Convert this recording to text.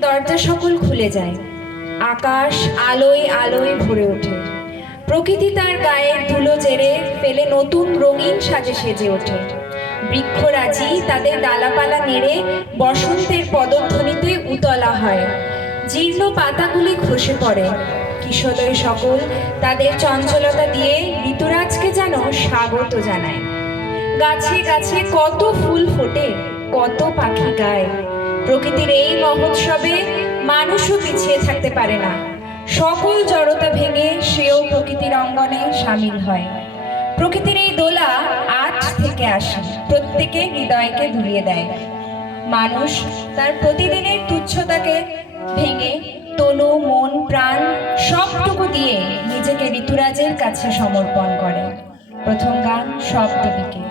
দরজা সকল খুলে যায়, আকাশ আলোয় আলোয় ভরে ওঠে, প্রকৃতি তার গায়ের ধুলো জেরে ফেলে নতুন রঙিন সাজে সেজে ওঠে। বৃক্ষরাজি তাদের ডালাপালা নেড়ে বসন্তের পদধ্বনিতে উতলা হয়, জীর্ণ পাতাগুলি খসে পড়ে, কিশোরী সকল তাদের চঞ্চলতা দিয়ে ঋতুরাজকে যেন স্বাগত জানায়। গাছে গাছে কত ফুল ফোটে, কত পাখি গায়। প্রকৃতির এই মহোৎসবে মানুষও পিছিয়ে থাকতে পারে না, সকল জড়তা ভেঙে সেও প্রকৃতির অঙ্গনে সামিল হয়। প্রকৃতির এই দোলা আজ থেকে আসে, প্রত্যেকে হৃদয়কে দুলিয়ে দেয়। মানুষ তার প্রতিদিনের তুচ্ছতাকে ভেঙে তনু মন প্রাণ সবটুকু দিয়ে নিজেকে ঋতুরাজের কাছে সমর্পণ করে। প্রথম গান সব দেবীকে।